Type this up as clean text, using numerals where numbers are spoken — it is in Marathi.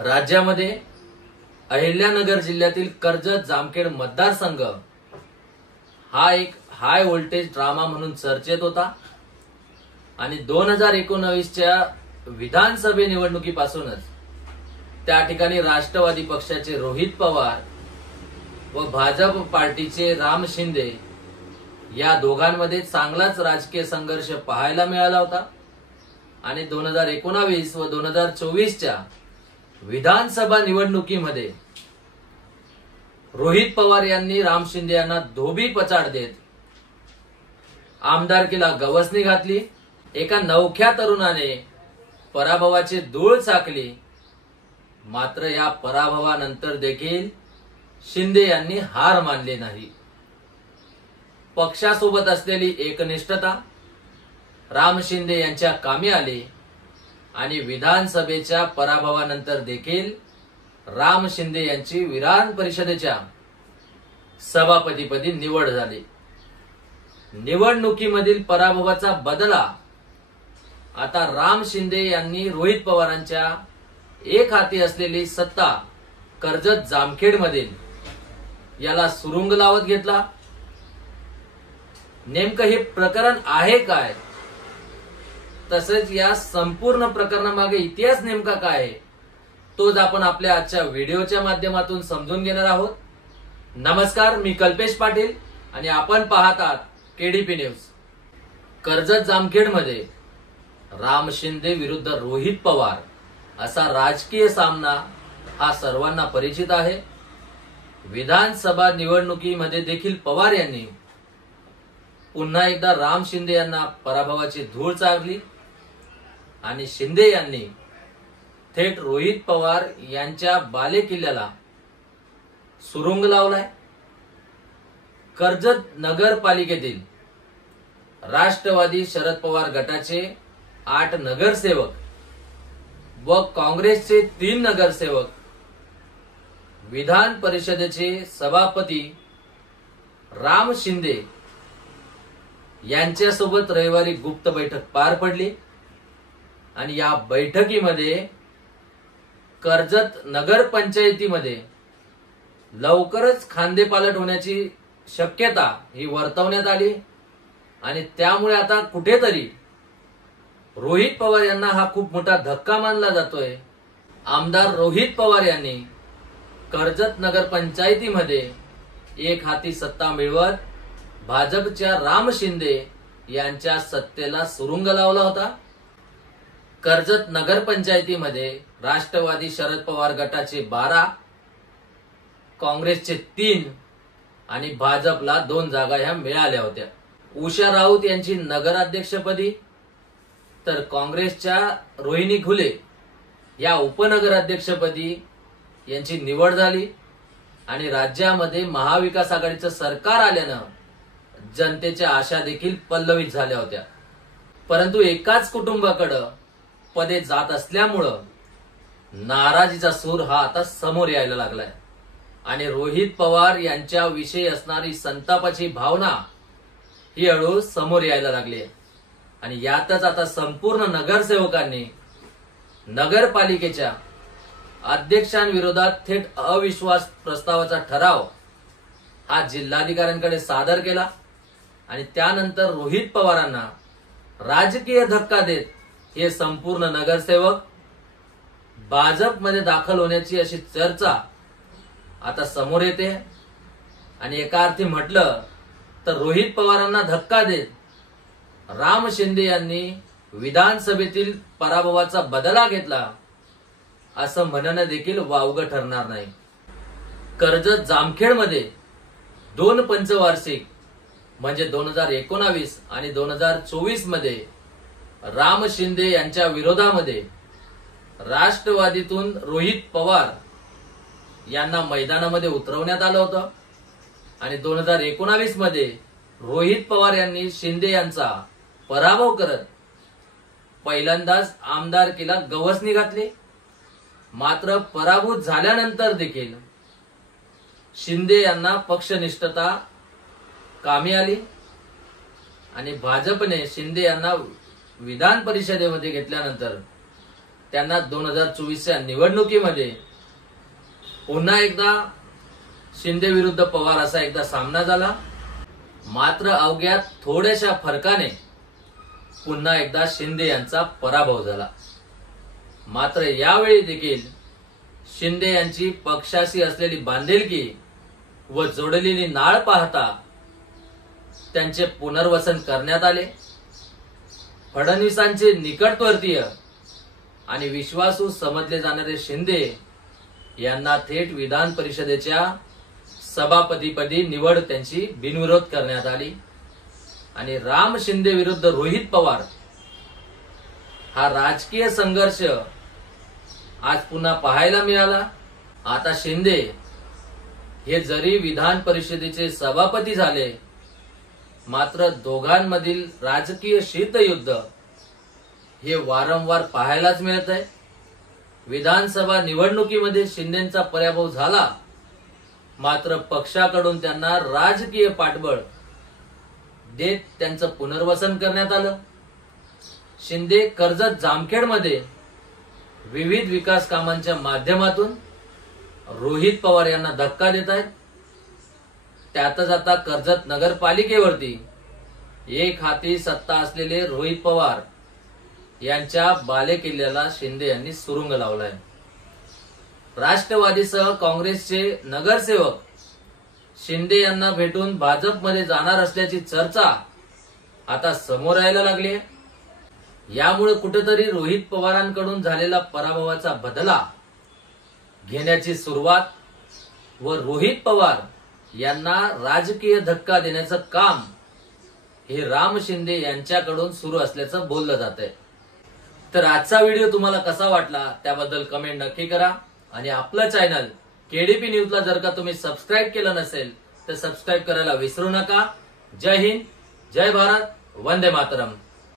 राज्यामध्ये अहिल्यानगर जिल्ह्यातील कर्जत जामखेड मतदारसंघ हा एक हाय व्होल्टेज ड्रामा म्हणून चर्चेत होता आणि 2019च्या विधानसभे निवडणुकीपासूनच त्या ठिकाणी राष्ट्रवादी पक्षाचे रोहित पवार व भाजप पार्टीचे राम शिंदे या दोघांमध्ये चांगलाच राजकीय संघर्ष पाहायला मिळाला होता आणि 2019 व 2024च्या विधानसभा निवडणुकीमध्ये रोहित पवार यांनी राम शिंदे यांना धोबी पछाड देत आमदारकीला गवसणी घातली। एका नवख्या तरुणाने पराभवाची धूळ चाकली, मात्र या पराभवानंतर देखील शिंदे यांनी हार मानली नाही। पक्षासोबत असलेली एकनिष्ठता राम शिंदे यांच्या कामी आली आणि विधानसभेच्या पराभवानंतर देखील राम शिंदे यांची विधान परिषदेच्या सभापतीपदी निवड झाली। निवडणुकीमधील पराभवाचा बदला आता राम शिंदे यांनी रोहित पवारांच्या एक हाती असलेली सत्ता कर्जत जामखेड मधील याला सुरुंग लावत घेतला। नेमकं हे प्रकरण आहे काय, तसेच या संपूर्ण प्रकरणामागे इतिहास नेमका काय आहे, तोच आपण आपल्या आजच्या व्हिडिओच्या माध्यमातून समजून घेणार आहोत। नमस्कार, मी कल्पेश पाटील आणि आपण पाहत आहात केडीपी न्यूज। कर्जत जामखेड मध्ये राम शिंदे विरुद्ध रोहित पवार असा राजकीय सामना हा सर्वांना परिचित आहे। विधानसभा निवडणुकीमध्ये देखील पवार यांनी पुन्हा एकदा राम शिंदे यांना पराभवाची धूळ चारली आणि शिंदे यांनी थेट रोहित पवार यांच्या बालेकिल्ल्याला सुरुंग लावलाय। कर्जत नगरपालिकेतील राष्ट्रवादी शरद पवार गटाचे 8 नगरसेवक व काँग्रेसचे 3 नगरसेवक, विधान परिषदेचे सभापती राम शिंदे यांच्यासोबत रविवारी गुप्त बैठक पार पडली आणि या बैठकीमध्ये कर्जत नगरपंचायतीमध्ये लवकरच खांदेपालट होण्याची शक्यता ही वर्तवण्यात आली आणि त्यामुळे आता कुठेतरी रोहित पवार यांना हा खूप मोठा धक्का मानला जातोय। आमदार रोहित पवार यांनी कर्जत नगरपंचायतीमध्ये एक हाती सत्ता मिळवत भाजपच्या राम शिंदे यांच्या सत्तेला सुरुंग लावला होता। कर्जत नगरपंचायतीमध्ये राष्ट्रवादी शरद पवार गटाचे 12, काँग्रेसचे 3 आणि भाजपला 2 जागा ह्या मिळाल्या होत्या। उषा राऊत यांची नगराध्यक्षपदी तर काँग्रेसच्या रोहिणी घुले या उपनगराध्यक्षपदी यांची निवड झाली आणि राज्यामध्ये महाविकास आघाडीचं सरकार आल्यानं जनतेच्या आशा देखील पल्लवित झाल्या होत्या। परंतु एकाच कुटुंबाकडे पदे जात असल्यामुळं नाराजीचा सूर हा आता समोर यायला लागलाय आणि रोहित पवार यांच्या विषयी असणारी संतापाची भावना ही हळूहळू समोर यायला लागली आणि यातच आता संपूर्ण नगरसेवकांनी नगरपालिकेच्या अध्यक्षांविरोधात थेट अविश्वास प्रस्तावाचा ठराव हा जिल्हाधिकाऱ्यांकडे सादर केला आणि त्यानंतर रोहित पवारांना राजकीय धक्का देत हे संपूर्ण नगरसेवक भाजपमध्ये दाखल होण्याची अशी चर्चा आता समोर येते आणि एका अर्थी म्हटलं तर रोहित पवारांना धक्का देत राम शिंदे यांनी विधानसभेतील पराभवाचा बदला घेतला असं म्हणणं देखील वावगं ठरणार नाही। कर्जत जामखेड मध्ये 2 पंचवार्षिक म्हणजे 2019 आणि 2024 मध्ये राम शिंदे यांच्या विरोधामध्ये राष्ट्रवादीतून रोहित पवार यांना मैदानामध्ये उतरवण्यात आलं होतं आणि 2019 मध्ये रोहित पवार यांनी शिंदे यांचा पराभव करत पहिल्यांदाच आमदारकीला गवसणी घातली। मात्र पराभूत झाल्यानंतर देखील शिंदे यांना पक्षनिष्ठता कामी आली आणि भाजपने शिंदे यांना विधान परिषदेमध्ये घेतल्यानंतर त्यांना 2024च्या निवडणुकीमध्ये पुन्हा एकदा शिंदे विरुद्ध पवार असा एकदा सामना झाला. मात्र अवघ्या थोड्याशा फरकाने पुन्हा एकदा शिंदे यांचा पराभव झाला. मात्र यावेळी देखील शिंदे यांची पक्षाशी असलेली बांधिलकी व जोडलेली नाळ पाहता त्यांचे पुनर्वसन करण्यात आले. फडणवीसांचे निकटवर्तीय आणि विश्वासू समजले जाणारे शिंदे यांना थेट विधान परिषदेच्या सभापतीपदी निवड त्यांची बिनविरोध करण्यात आली. आणि राम शिंदे विरुद्ध रोहित पवार हा राजकीय संघर्ष आज पुन्हा पाहायला मिळाला. आता शिंदे हे जरी विधान परिषदेचे सभापती झाले, मात्र दोघांमधील राजकीय शीतयुद्ध हे वारंवार पाहायलाच मिळत आहे. विधानसभा निवडणुकीमध्ये शिंदेचा पराभव झाला, मात्र पक्षाकडून त्यांना राजकीय पाठबळ देत त्यांचं पुनर्वसन करण्यात आलं. शिंदे कर्जत जामखेडमध्ये विविध विकास कामांच्या माध्यमातून रोहित पवार यांना धक्का देत आहेत. त्यातच आता कर्जत नगरपालिकेवरती एक हाती सत्ता असलेले रोहित पवार यांच्या बालेकिल्ल्याला शिंदे यांनी सुरुंग लावलाय. राष्ट्रवादीसह काँग्रेसचे नगरसेवक शिंदे यांना भेटून भाजपमध्ये जाणार असल्याची चर्चा आता समोर यायला लागली. यामुळे कुठेतरी रोहित पवारांकडून झालेला पराभवाचा बदला घेण्याची सुरुवात व रोहित पवार यांना राजकीय धक्का देण्याचं काम हे राम शिंदे यांच्याकडून सुरू असल्याचं बोललं जात आहे. तर आजचा व्हिडिओ तुम्हाला कसा वाटला त्याबद्दल कमेंट नक्की करा. आणि आपलं चॅनल केडीपी न्यूजला जर का तुम्ही सबस्क्राईब केलं नसेल तर सबस्क्राईब करायला विसरू नका. जय हिंद, जय भारत, वंदे मातरम.